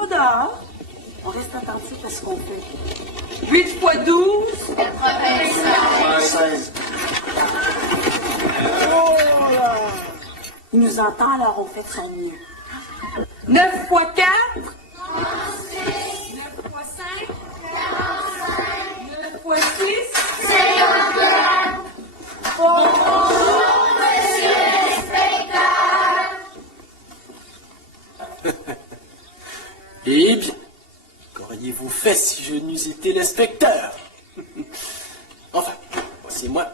pas dehors. On reste attentif à ce qu'on fait. 8 fois 12. 96. Oh là! Il nous entend, alors on fait ça mieux. 9 fois 4. 9 fois 5. 9 fois 6. 54. Bonjour, monsieur l'inspecteur. Eh bien, qu'auriez-vous fait si je n'eusse été l'inspecteur? Enfin, voici moi.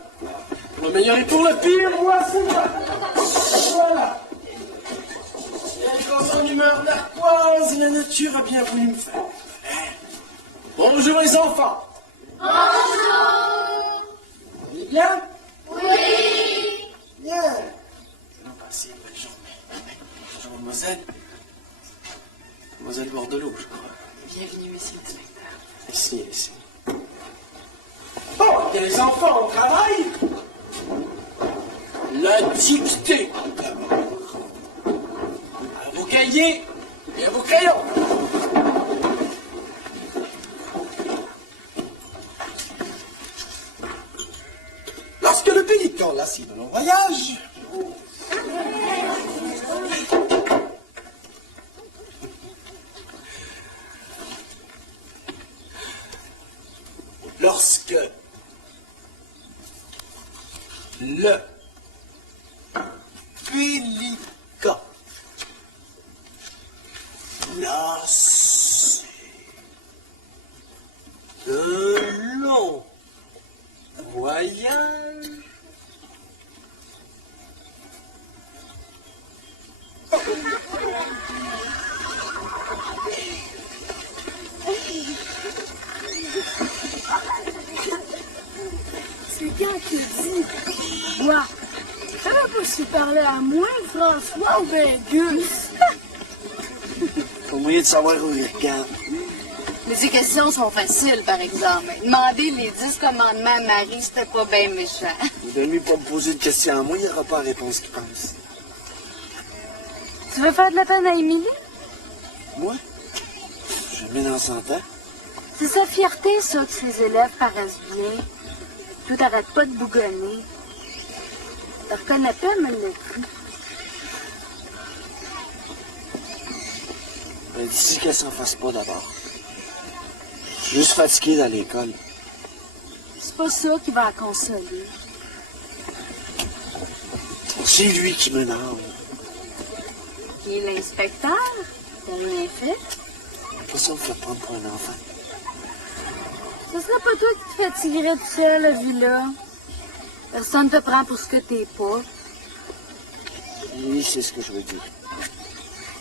Pour le meilleur et pour le pire, moi, c'est moi. Voilà. Et quand mon humeur narquoise et la nature a bien voulu me faire. Bonjour les enfants. Bonjour. Vous allez bien? Oui. Bien. Nous allons passer une bonne journée. Bonjour, mademoiselle. Mademoiselle Bordelot, je crois. Bienvenue, monsieur l'inspecteur. Ici, ici. Bon, les enfants au travail. La dictée. À vos cahiers et à vos crayons. Lorsque le pélican lassit de long voyage, lorsque le pélican lasse de long voyage, C'est quand qui dit moi. Ça va pas si parler à moi, François, ou ben Gus. faut moyen de savoir où il regarde. Les questions sont faciles, par exemple. Demander les 10 commandements à Marie, c'était pas bien méchant. Il va lui pas me poser une question à moi, il n'y aura pas la réponse qu'il pense. Tu veux faire de la peine à Émilie? Moi? Je mets dans 100 ans. C'est sa fierté, ça, que ses élèves paraissent bien. Tout t'arrête pas de bougonner. Je te reconnais pas, mais le cru. Elle dit qu'elle s'en fasse pas d'abord. Je suis juste fatigué dans l'école. C'est pas ça qui va la consoler. C'est lui qui m'énerve. Il est l'inspecteur. T'as rien fait. Qu'est-ce qu'on me fait prendre pour un enfant? Ce serait pas toi qui te fais tirer de ça, la vie-là. Personne te prend pour ce que t'es pas. Oui, c'est ce que je veux dire.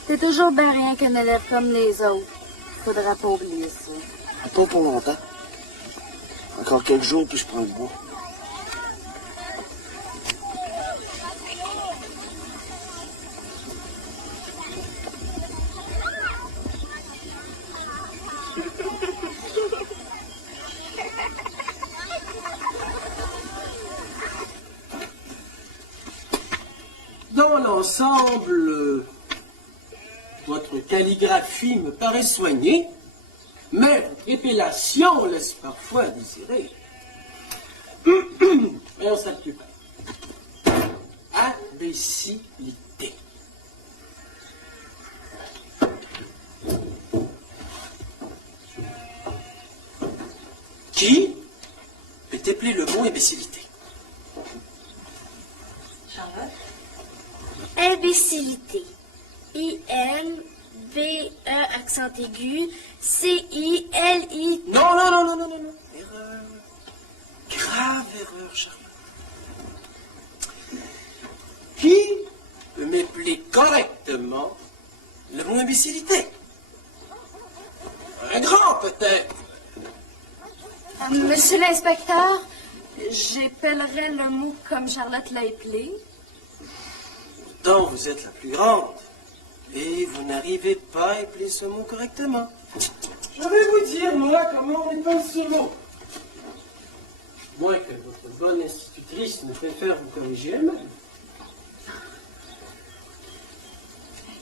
T'es toujours bien rien qu'un élève comme les autres. Faudra pas oublier ça. Pas pour longtemps. Encore quelques jours, puis je prends le bois. Dans l'ensemble, votre calligraphie me paraît soignée, mais votre épellation laisse parfois à désirer. Mais on s'en plus pas. Imbécilité. Qui peut épeler le mot imbécilité? Charlotte? Imbécilité. I-M-B-E accent aigu C-I-L-I. Non, non, non, non, non, non, non. Erreur. Grave erreur, Charlotte. Qui peut m'épeler correctement le mot imbécilité? Un grand, peut-être. Monsieur l'inspecteur, j'épellerai le mot comme Charlotte l'a épelé. Pourtant, vous êtes la plus grande. Et vous n'arrivez pas à épeler ce mot correctement. Je vais vous dire, moi, comment on épelle ce mot. Moins que votre bonne institutrice ne préfère vous corriger elle-même.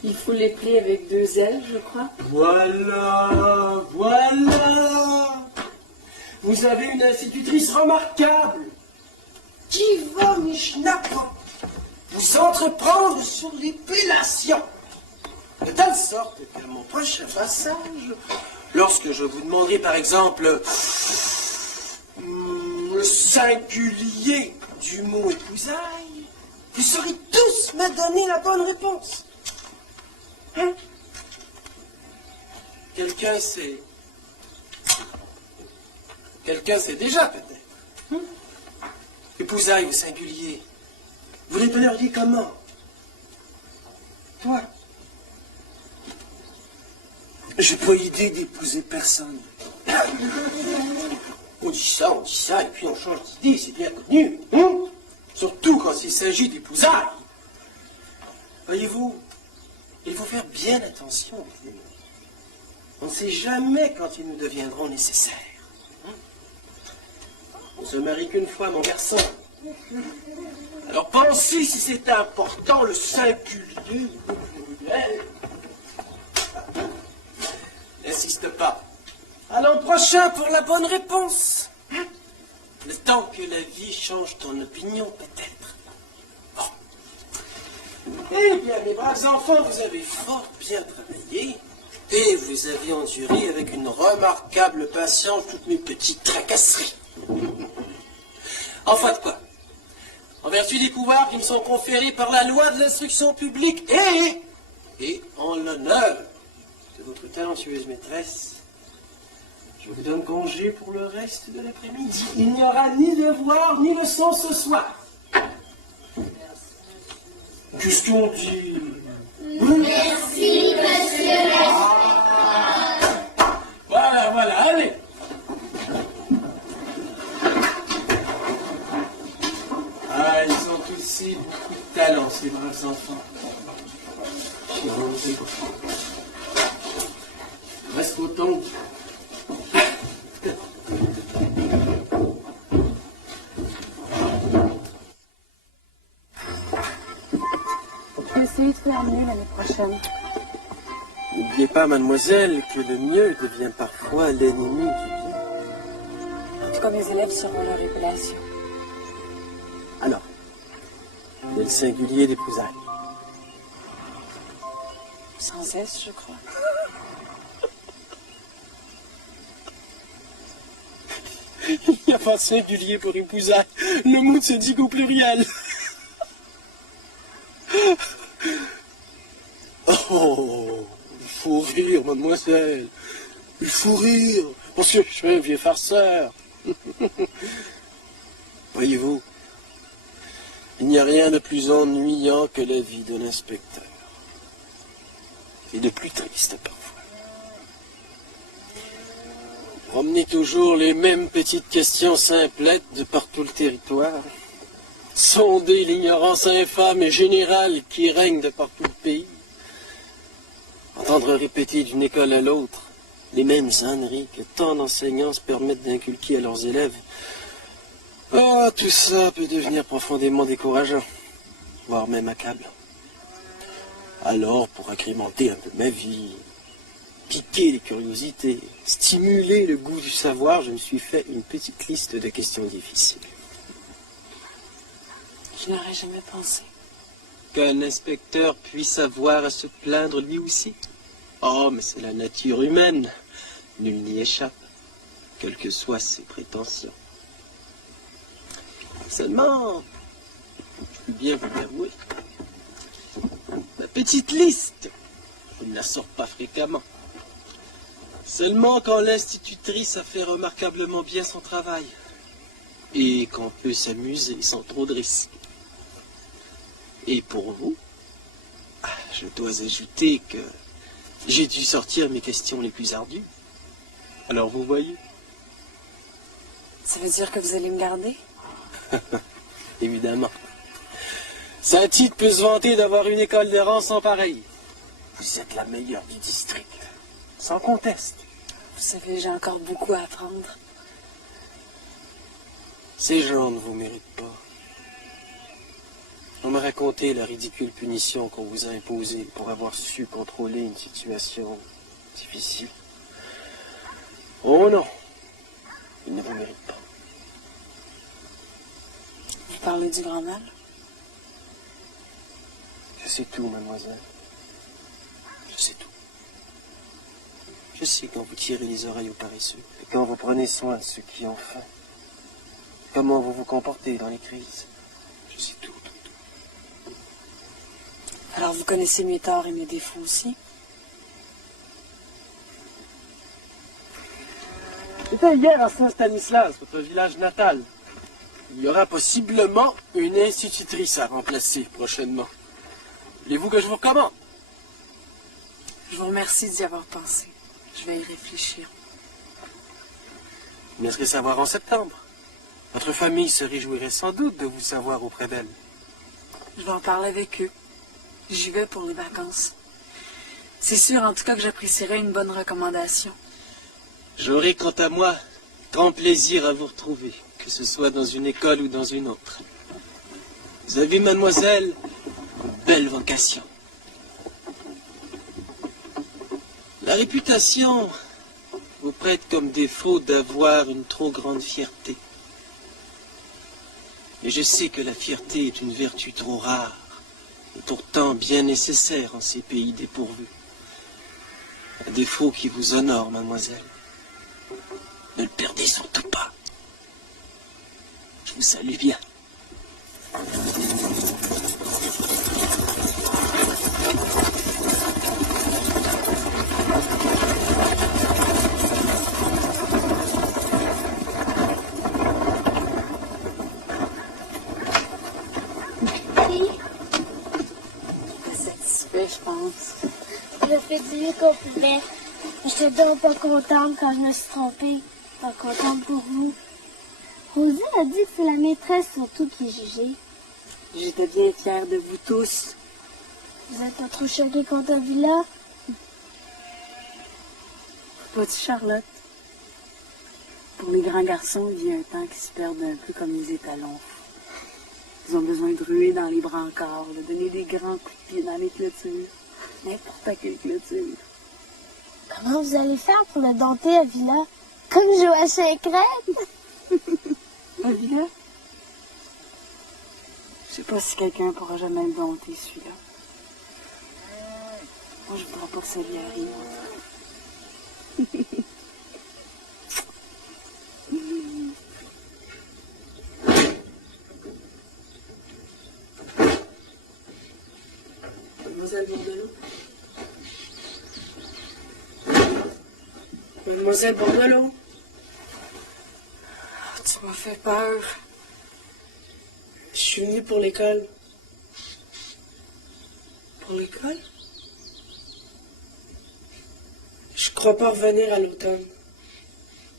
Il faut les plier avec 2 ailes, je crois. Voilà, voilà. Vous avez une institutrice remarquable qui va, Mishnako, vous entreprendre sur l'épilation. De telle sorte qu'à mon prochain passage, lorsque je vous demanderai par exemple le singulier du mot épousaille, vous saurez tous me donner la bonne réponse. Hein? Quelqu'un sait déjà peut-être. Épousaille au singulier. Vous les donneriez comment? Toi? J'ai pas idée d'épouser personne. On dit ça, et puis on change d'idée, c'est bien connu. Hein? Surtout quand il s'agit d'épousailles. Voyez-vous, il faut faire bien attention. On ne sait jamais quand ils nous deviendront nécessaires. On se marie qu'une fois, mon garçon. Alors pensez si c'est important, le singulier. N'insiste pas. À l'an prochain pour la bonne réponse. Le temps que la vie change ton opinion, peut-être. Bon. Eh bien, mes braves enfants, vous avez fort bien travaillé. Et vous avez enduré avec une remarquable patience toutes mes petites tracasseries. Enfin de quoi? En vertu des pouvoirs qui me sont conférés par la loi de l'instruction publique et en l'honneur de votre talentueuse maîtresse, je vous donne congé pour le reste de l'après-midi. Il n'y aura ni devoir ni leçon ce soir. Qu'est-ce qu'on dit? Merci, monsieur. Voilà, allez. Ah, ils ont aussi beaucoup de talent, ces braves enfants. Reste autant. Je vais essayer de faire mieux l'année prochaine. N'oubliez pas, mademoiselle, que le mieux devient parfois l'ennemi du bien. En tout cas, mes élèves sauront leur épilation. Alors, il y a le singulier d'épousailles. Sans S, je crois. Il n'y a pas de singulier pour épousailles. Le mot se dit qu'au pluriel. Oh, il faut rire, mademoiselle. Il faut rire, parce que je suis un vieux farceur. Voyez-vous, il n'y a rien de plus ennuyant que la vie de l'inspecteur. Et de plus triste parfois. Promener toujours les mêmes petites questions simplettes de par tout le territoire. Sonder l'ignorance infâme et générale qui règne de par tout le pays. Entendre répéter d'une école à l'autre les mêmes âneries que tant d'enseignants se permettent d'inculquer à leurs élèves. Ah, tout ça peut devenir profondément décourageant, voire même accablant. Alors, pour agrémenter un peu ma vie, piquer les curiosités, stimuler le goût du savoir, je me suis fait une petite liste de questions difficiles. Je n'aurais jamais pensé. Qu'un inspecteur puisse avoir à se plaindre lui aussi. Oh, mais c'est la nature humaine. Nul n'y échappe, quelles que soient ses prétentions. Seulement, je puis bien vous l'avouer, ma petite liste, je ne la sors pas fréquemment. Seulement quand l'institutrice a fait remarquablement bien son travail et qu'on peut s'amuser sans trop de risques. Et pour vous, je dois ajouter que j'ai dû sortir mes questions les plus ardues. Alors vous voyez. Ça veut dire que vous allez me garder? Évidemment. Saint-Tite peut se vanter d'avoir une école de rang sans pareil. Vous êtes la meilleure du district. Sans conteste. Vous savez, j'ai encore beaucoup à apprendre. Ces gens ne vous méritent pas. On m'a raconté la ridicule punition qu'on vous a imposée pour avoir su contrôler une situation difficile. Oh non, il ne vous mérite pas. Vous parlez du grand mal? Je sais tout, mademoiselle. Je sais tout. Je sais quand vous tirez les oreilles aux paresseux, et quand vous prenez soin de ceux qui ont faim. Comment vous vous comportez dans les crises. Je sais tout. Alors vous connaissez mes torts et mes défauts aussi? J'étais hier à Saint-Stanislas, votre village natal. Il y aura possiblement une institutrice à remplacer prochainement. Voulez-vous que je vous recommande? Je vous remercie d'y avoir pensé. Je vais y réfléchir. Vous me laisserez savoir en septembre. Votre famille se réjouirait sans doute de vous savoir auprès d'elle. Je vais en parler avec eux. J'y vais pour les vacances. C'est sûr, en tout cas, que j'apprécierais une bonne recommandation. J'aurai, quant à moi, grand plaisir à vous retrouver, que ce soit dans une école ou dans une autre. Vous avez, mademoiselle, une belle vocation. La réputation vous prête comme défaut d'avoir une trop grande fierté. Mais je sais que la fierté est une vertu trop rare, et pourtant bien nécessaire en ces pays dépourvus. Un défaut qui vous honore, mademoiselle. Ne le perdez surtout pas. Je vous salue bien. Satisfait, je pense. Je fais du mieux qu'on pouvait. J'étais donc pas contente quand je me suis trompée. Pas contente pour vous. Rosie a dit que c'est la maîtresse surtout qui est jugée. J'étais bien fière de vous tous. Vous êtes pas trop choquée contre Villa? Pas-tu, Charlotte? Pour les grands garçons, il y a un temps qui se perdent un peu comme les étalons. Ils ont besoin de ruer dans les brancards, de donner des grands coups de pied dans les clôtures. N'importe quelle clôture. Comment vous allez faire pour le dompter à Villa? Comme Joachim Crête? À Villa? Je sais pas si quelqu'un pourra jamais le dompter, celui-là. Moi, je voudrais pas que ça lui arrive. Mademoiselle Bordelot? Mademoiselle Bordelot? Tu m'as fait peur. Je suis venue pour l'école. Pour l'école? Je crois pas revenir à l'automne.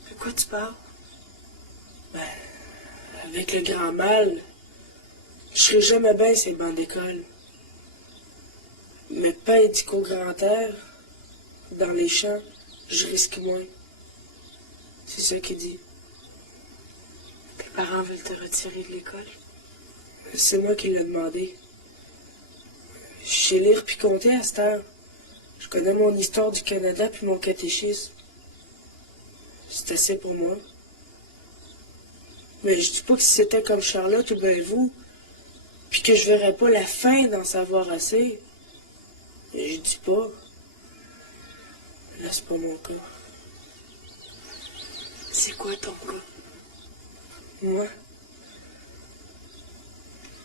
De quoi tu parles? Ben, avec le grand mal, je serai jamais bien ces bancs d'école. Mais pas éduqué au grand air, dans les champs, je risque moins. C'est ça qu'il dit. Tes parents veulent te retirer de l'école? C'est moi qui l'ai demandé. Je sais lire puis compter à cette heure. Je connais mon histoire du Canada puis mon catéchisme. C'est assez pour moi. Mais je dis pas que si c'était comme Charlotte ou bien vous, puis que je verrais pas la fin d'en savoir assez. Je dis pas. Là, c'est pas mon cas. C'est quoi ton cas? Moi?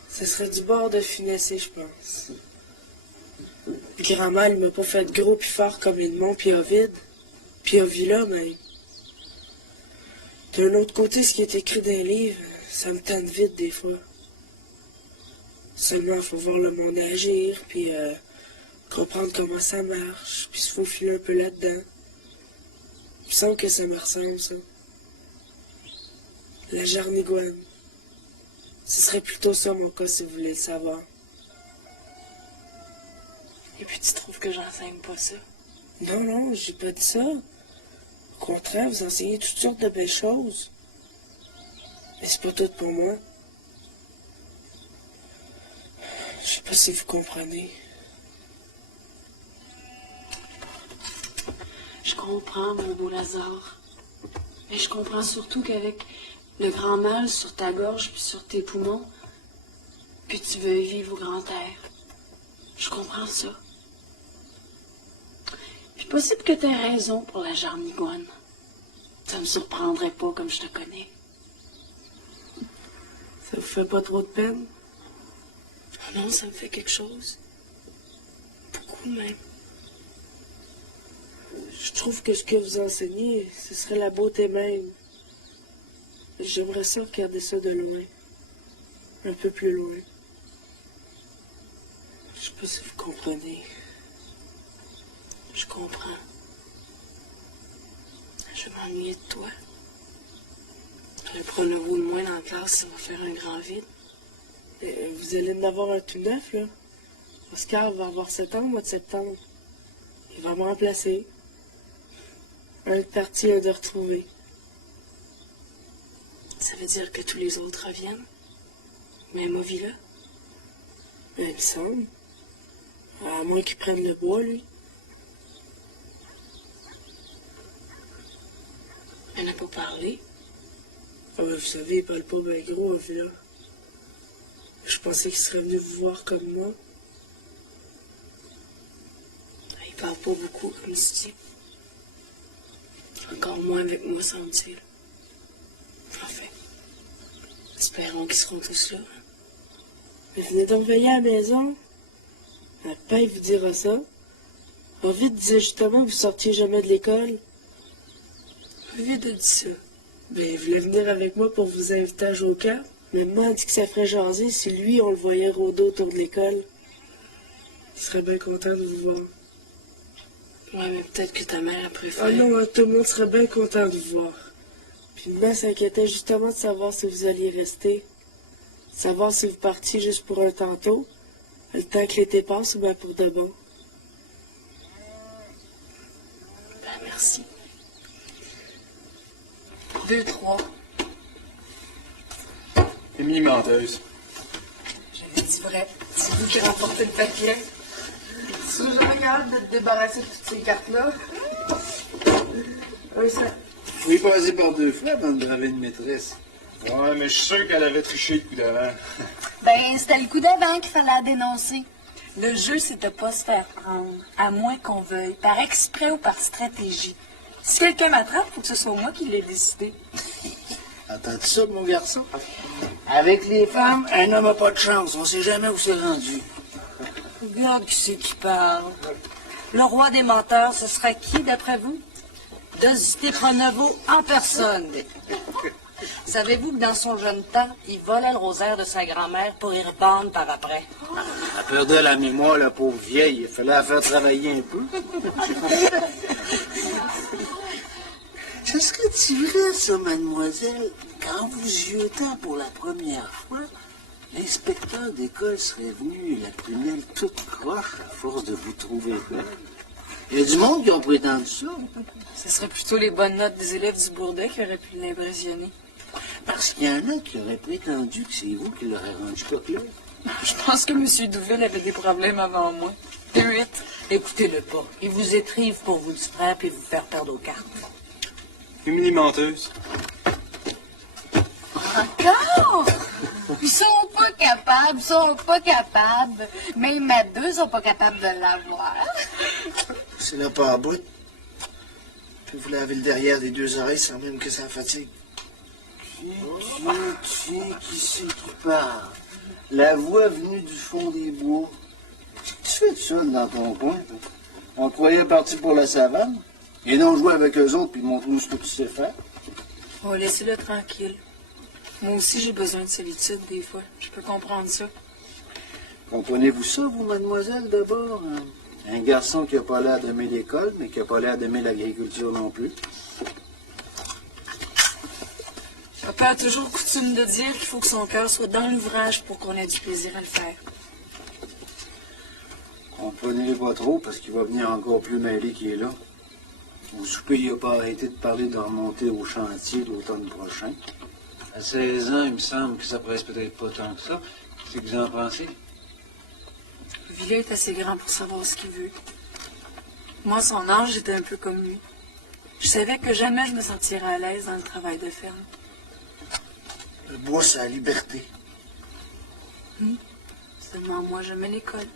Ce serait du bord de finesser, je pense. Le grand mal m'a pas fait gros puis fort comme Edmond puis Ovide, puis Ovila même. D'un autre côté, ce qui est écrit dans les livres, ça me tente vite des fois. Seulement, il faut voir le monde agir, puis comprendre comment ça marche, puis se faufiler un peu là-dedans. Il me semble que ça me ressemble, ça. La jarnigoine. Ce serait plutôt ça mon cas si vous voulez le savoir. Et puis tu trouves que j'enseigne pas ça? Non, non, j'ai pas dit ça. Au contraire, vous enseignez toutes sortes de belles choses. Mais c'est pas tout pour moi. pas si vous comprenez. Je comprends, mon beau Lazare. Mais je comprends surtout qu'avec le grand mal sur ta gorge puis sur tes poumons, puis tu veux vivre au grand air. Je comprends ça. Puis possible que t'aies raison pour la jarnigoine. Ça me surprendrait pas comme je te connais. Ça vous fait pas trop de peine? Ah non, ça me fait quelque chose. Beaucoup même. Je trouve que ce que vous enseignez, ce serait la beauté même. J'aimerais ça regarder ça de loin. Un peu plus loin. Je sais pas si vous comprenez. Je comprends. Je vais m'ennuyer de toi. Un pronovo de moins dans la classe, ça va faire un grand vide. Vous allez en avoir un tout neuf, là. Oscar va avoir 7 ans au mois de septembre. Il va me remplacer. Un de parti, un de retrouvé. Ça veut dire que tous les autres reviennent? Même au villa? Il me semble. À moins qu'il prenne le bois, lui. Elle n'a pas parlé. Ah ouais, vous savez, il parle pas bien gros, là. Je pensais qu'il serait venu vous voir comme moi. Il parle pas beaucoup, comme tu dis. Encore moins avec moi, semble-t-il. Enfin, espérons qu'ils seront tous là. Mais venez donc veiller à la maison. Ma paille vous dira ça. Ovid disait justement que vous sortiez jamais de l'école. Ovid a dit ça. Ben, vous voulez venir avec moi pour vous inviter à jouer au camp? Mais moi, a dit que ça ferait jaser si lui, on le voyait rôder autour de l'école. Il serait bien content de vous voir. Ouais, mais peut-être que ta mère a préféré. Ah non, tout le monde serait bien content de vous voir. Puis maman s'inquiétait justement de savoir si vous alliez rester. Savoir si vous partiez juste pour un tantôt, le temps que l'été passe ou bien pour de bon. Ben, merci. 2, 3. Émilie menteuse. J'avais dit vrai. C'est vous qui remportez le papier. Tu veux jamais capable de te débarrasser de toutes ces cartes-là? Oui, ça. Faut y passer par 2 fois avant de braver une maîtresse. Ouais, mais je suis sûr qu'elle avait triché le coup d'avant. Ben, c'était le coup d'avant qu'il fallait la dénoncer. Le jeu, c'est de pas se faire prendre, à moins qu'on veuille, par exprès ou par stratégie. Si quelqu'un m'attrape, il faut que ce soit moi qui l'ai décidé. Entends-tu ça, mon garçon? Avec les femmes, un homme n'a pas de chance. On sait jamais où c'est rendu. Regarde qui c'est qui parle. Le roi des menteurs, ce serait qui, d'après vous? Dosité Pronovo en personne. Savez-vous que dans son jeune temps, il volait le rosaire de sa grand-mère pour y répandre par après? Elle perdait la mémoire, la pauvre vieille. Il fallait la faire travailler un peu. Ce serait-il vrai, ça, mademoiselle? Quand vous y tant pour la première fois, l'inspecteur d'école serait venu la prunelle toute croche à force de vous trouver belle. Il y a du monde qui ont prétendu ça. Ce serait plutôt les bonnes notes des élèves du Bourdet qui auraient pu l'impressionner. Parce qu'il y en a qui auraient prétendu que c'est vous qui l'aurez rendu pas clair. Je pense que M. Douville avait des problèmes avant moi. 8. Écoutez-le pas. Il vous écrive pour vous distraire et vous faire perdre aux cartes. Émilie menteuse. Encore? Ils sont pas capables. Même à 2, ils sont pas capables de l'avoir. C'est là pas à bout. Puis vous lavez le derrière des 2 oreilles sans même que ça fatigue. Qui c'est qui parle? La voix venue du fond des bois. Qu'est-ce que tu fais de ça dans ton coin? Toi? On te croyait parti pour la savane? Et non jouer avec eux autres puis montre-nous ce que tu sais faire. On va laisser le tranquille. Moi aussi, j'ai besoin de solitude des fois. Je peux comprendre ça. Comprenez-vous ça, vous, mademoiselle, d'abord? Un garçon qui n'a pas l'air d'aimer l'école, mais qui n'a pas l'air d'aimer l'agriculture non plus. Papa a toujours coutume de dire qu'il faut que son cœur soit dans l'ouvrage pour qu'on ait du plaisir à le faire. Comprenez pas trop, parce qu'il va venir encore plus mêlé qu'il est là. Au souper, il n'a pas arrêté de parler de remonter au chantier l'automne prochain. À 16 ans, il me semble que ça presse peut-être pas tant que ça. Qu'est-ce que vous en pensez? Villa est assez grand pour savoir ce qu'il veut. Moi, à son âge, j'étais un peu comme lui. Je savais que jamais je me sentirais à l'aise dans le travail de ferme. Le bois, c'est la liberté. Seulement moi, j'aimais l'école.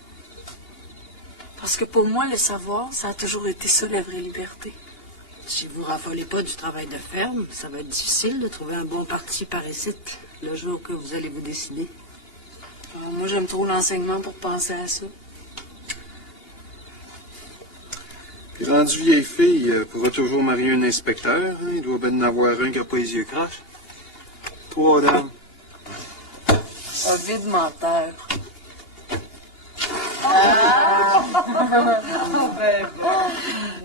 Parce que pour moi, le savoir, ça a toujours été ça, la vraie liberté. Si vous raffolez pas du travail de ferme, ça va être difficile de trouver un bon parti par ici le jour que vous allez vous décider. Alors, moi, j'aime trop l'enseignement pour penser à ça. Puis rendu vieille fille, pourra toujours marier un inspecteur. Hein? Il doit bien en avoir un qui n'a pas les yeux croches. 3 dames. Ovid menteur.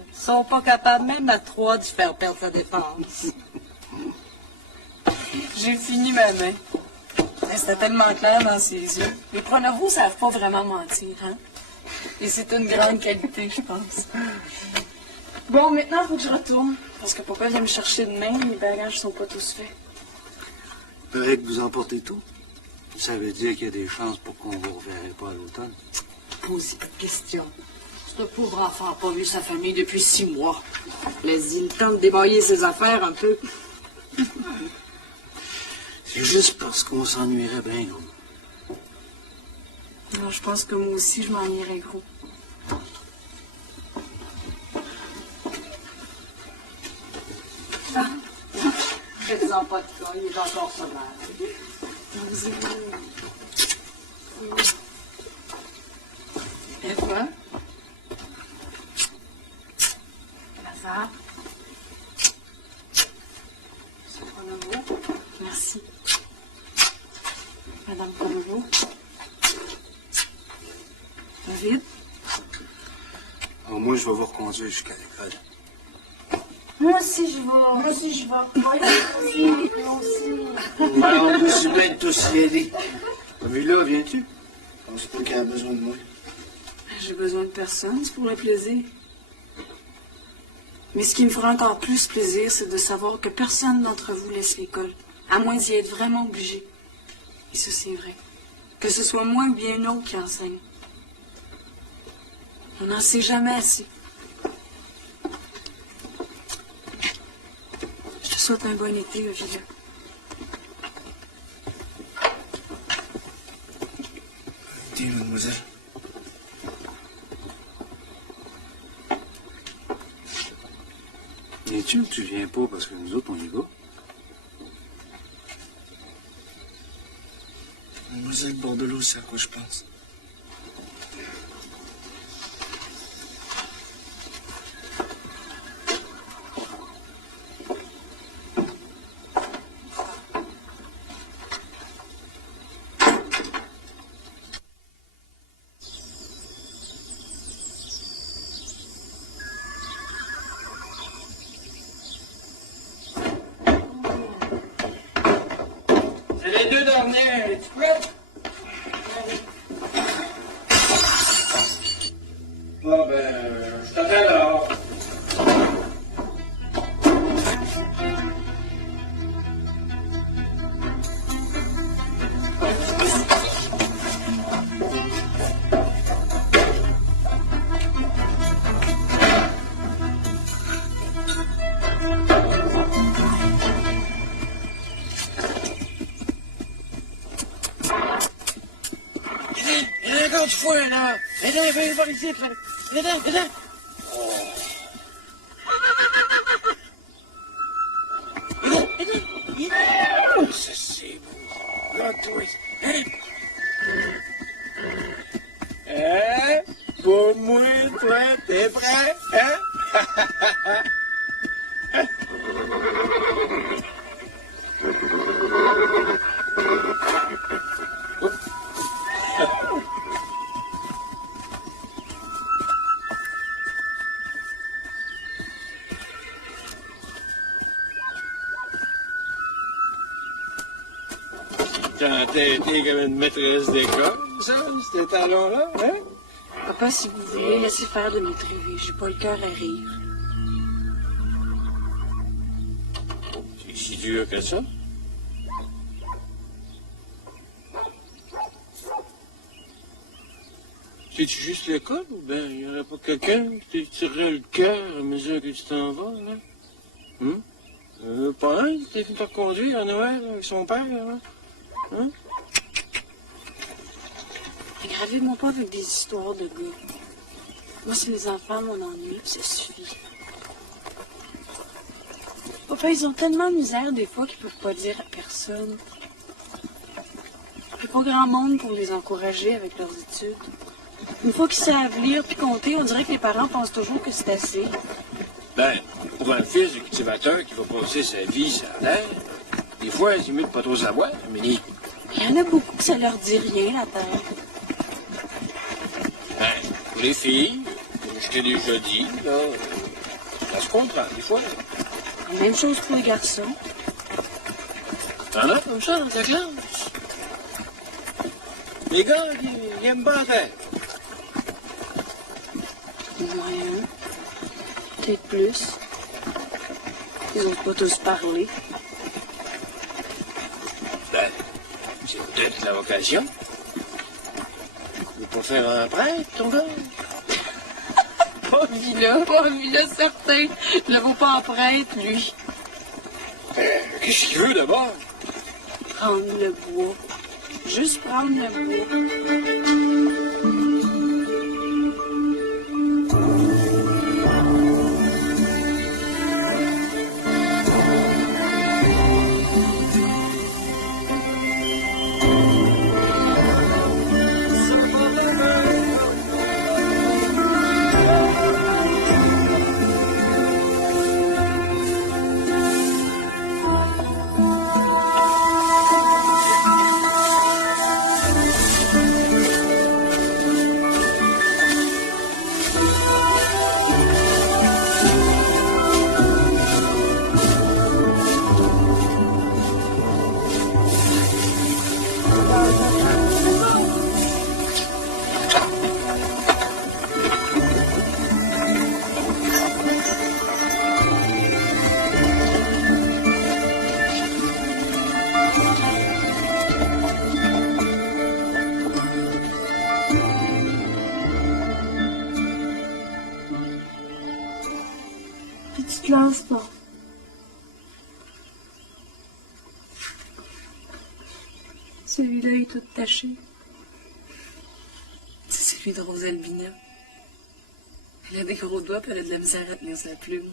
Ils sont pas capables même à 3 de faire perdre sa défense. J'ai fini ma main. C'était tellement clair dans ses yeux. Les pronoveaux savent pas vraiment mentir, hein? Et c'est une grande qualité, je pense. Bon, maintenant, il faut que je retourne. Parce que papa vient me chercher demain, les bagages sont pas tous faits. Paraît que vous emportez tout. Ça veut dire qu'il y a des chances pour qu'on ne vous reverrait pas à l'automne. Posez pas de questions. Ce pauvre enfant n'a pas vu sa famille depuis 6 mois. Laissez-y le temps de débailler ses affaires un peu. C'est juste parce qu'on s'ennuierait bien, gros. Alors, je pense que moi aussi, je m'ennuierais gros. Faites-en pas de cas, il est encore sauvage. Et toi? Lazare? C'est Pronovo? Merci. Madame Pronovo? David? Alors moi, je vais vous reconduire jusqu'à l'école. Moi aussi, je vais. Moi aussi, je vais. Moi aussi. Alors, je suis bien de tous y aller. Mais là, viens-tu? Je pense pas qu'il a besoin de moi. J'ai besoin de personne, c'est pour le plaisir. Mais ce qui me fera encore plus plaisir, c'est de savoir que personne d'entre vous laisse l'école, à moins d'y être vraiment obligé. Et ça, c'est vrai. Que ce soit moi ou bien un autre qui enseigne. On n'en sait jamais assez. Je te souhaite un bon été, Ophélia. Écoutez, mademoiselle. Viens-tu ou tu viens pas parce que nous autres, on y va? Mademoiselle Bordelot, c'est à quoi je pense. C'est les 2 derniers. Es-tu prête? Bon, ben, je t'appelle alors. Viens encore 2 fois, là! Viens voir ici, là! Viens! Ça, c'est beau. Là, toi, hein? Hein? Pour moi, toi, t'es prêt? Hein? Quand t'as été comme une maîtresse d'école, ça, ces talons-là, hein? Papa, si vous voulez, laissez faire de m'étriver. J'ai pas le cœur à rire. C'est si dur que ça? C'est-tu juste l'école ou bien il n'y aurait pas quelqu'un qui te tirerait le cœur à mesure que tu t'en vas, là? Pas un qui t'est fait faire conduire à Noël avec son père, là? Hein? Gravez-moi pas avec des histoires de gars. Moi, si les enfants m'en ennuient, ça suffit. Papa, ils ont tellement de misère des fois qu'ils peuvent pas dire à personne. Il n'y a pas grand monde pour les encourager avec leurs études. Une fois qu'ils savent lire puis compter, on dirait que les parents pensent toujours que c'est assez. Ben, pour un fils de cultivateur qui va passer sa vie sur l'air, des fois, c'est mieux de pas trop savoir, mais Il y en a beaucoup que ça leur dit rien, la terre. ben, pour les filles, comme je t'ai déjà dit, là, ça se comprend, des fois. Même chose pour les garçons. T'en as comme ça dans ta classe? Les gars, ils aiment pas la terre. Moyen. Peut-être plus. Ils n'osent pas tous parler. Ben, c'est peut-être la vocation. Tu veux pas faire un prêtre, ton gars? Pas vu là, certain. Ne vaut pas en prêtre, lui. Qu'est-ce qu'il veut d'abord? Prendre le bois. Juste prendre le bois. Tu te lances pas. Celui-là est tout taché. C'est celui de Rosalbina. Elle a des gros doigts, puis elle a de la misère à tenir sa plume.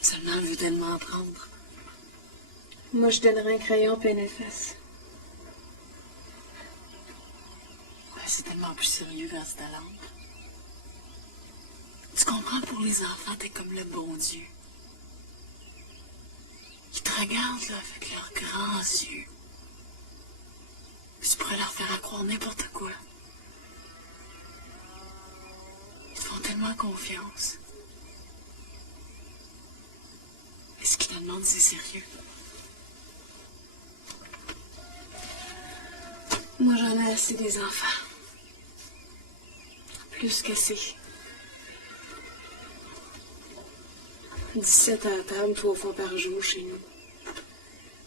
Seulement, elle veut tellement apprendre. Moi, je donnerais un crayon plein efface. Ouais, c'est tellement plus sérieux quand c'est ta langue. Tu comprends, pour les enfants, t'es comme le bon Dieu. Ils te regardent là, avec leurs grands yeux. Tu pourrais leur faire croire n'importe quoi. Ils te font tellement confiance. Et ce qu'ils te demandent, c'est sérieux. Moi, j'en ai assez des enfants. Plus qu'assez. 17 à la table, 3 fois par jour chez nous.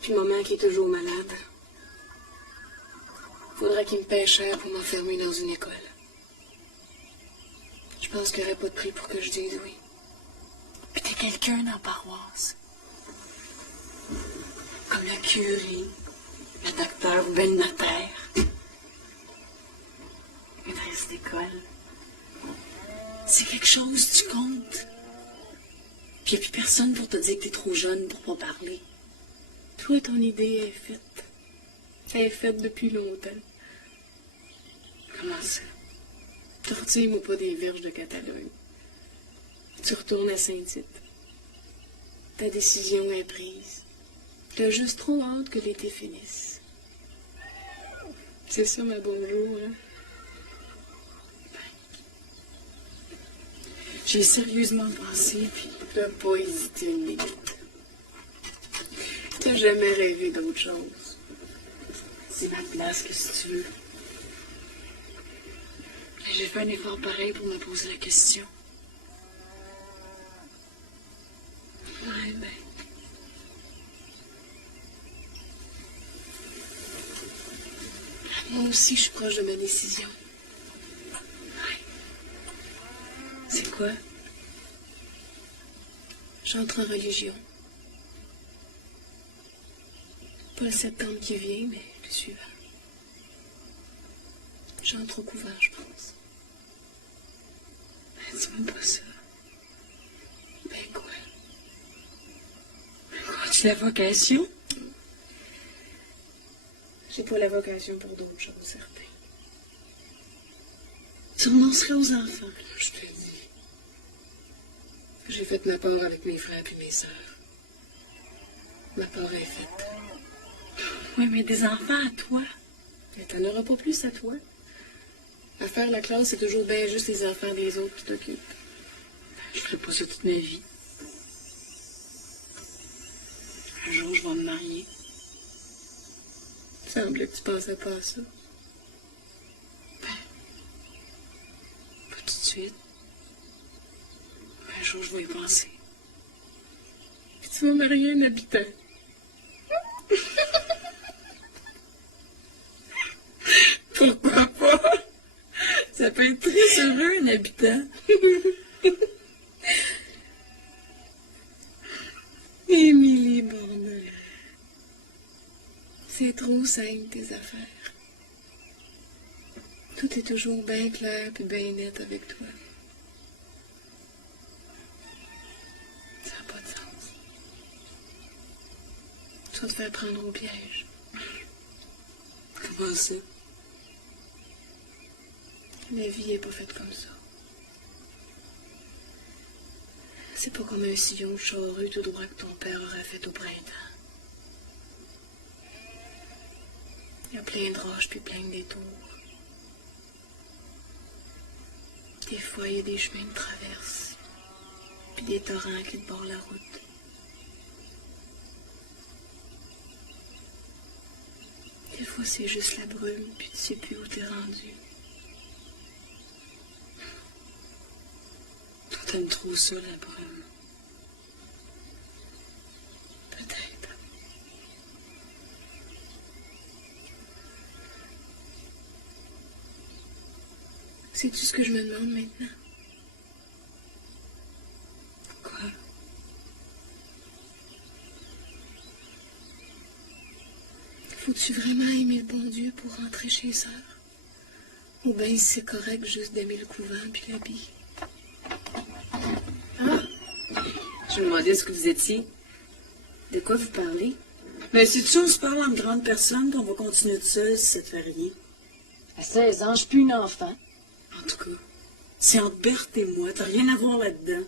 Puis maman qui est toujours malade. Faudrait qu'il me paie cher pour m'enfermer dans une école. Je pense qu'il n'y aurait pas de prix pour que je dise oui. Puis t'es quelqu'un dans la paroisse. Comme le curé, le docteur ou bien le notaire. Maîtresse d'école. C'est quelque chose, tu comptes. Puis il n'y a plus personne pour te dire que t'es trop jeune pour pas parler. Toi, ton idée est faite. Elle est faite depuis longtemps. Comment ça? Tortille-moi pas des verges de Catalogne. Tu retournes à Saint-Tite. Ta décision est prise. T'as juste trop hâte que l'été finisse. C'est ça, ma bonjour, hein? J'ai sérieusement pensé, puis T'as pas hésité une minute. T'as jamais rêvé d'autre chose. c'est ma place, qu'est-ce que tu veux? J'ai fait un effort pareil pour me poser la question. Ouais, ben. Moi aussi, je suis proche de ma décision. Ouais. C'est quoi? J'entre en religion. Pas le septembre qui vient, mais le suivant. J'entre au couvent, je pense. Ben, dis-moi pas ça. Ben quoi? As-tu la vocation? J'ai pas la vocation pour d'autres choses, certaines. Tu renoncerais aux enfants, je te le dis. J'ai fait ma part avec mes frères et mes sœurs. Ma part est faite. Oui, mais des enfants à toi. Mais t'en auras pas plus à toi. À faire la classe, c'est toujours bien juste les enfants des autres qui t'occupent. Je ferai pas ça toute ma vie. Un jour, je vais me marier. Il semblait que tu pensais pas à ça. Ben, pas tout de suite. Un jour, je vais y penser. Puis tu vas marier un habitant. Pourquoi pas? Ça peut être très heureux, un habitant. Émilie Bornel. C'est trop simple, tes affaires. Tout est toujours bien clair et bien net avec toi. Ça n'a pas de sens. Tu vas te faire prendre au piège. Comment ça? La vie n'est pas faite comme ça. C'est pas comme un sillon charreux tout droit que ton père aurait fait au printemps. Il y a plein de roches puis plein de détours. Des fois, il y a des chemins de traverse, puis des torrents qui te bordent la route. Des fois, c'est juste la brume, puis tu sais plus où t'es rendu. Toi, t'aimes trop ça, la brume. Peut-être. Sais-tu ce que je me demande maintenant? Quoi? Faut-tu vraiment aimer le bon Dieu pour rentrer chez sœur? Ou bien c'est correct juste d'aimer le couvent puis l'habit? Ah! Je me demandais ce que vous étiez. De quoi vous parlez? Mais c'est sûr, on se parle en grande personne, qu'on va continuer de seul si ça te fait rien. À 16 ans, je suis plus une enfant. En tout cas, c'est entre Berthe et moi, t'as rien à voir là-dedans.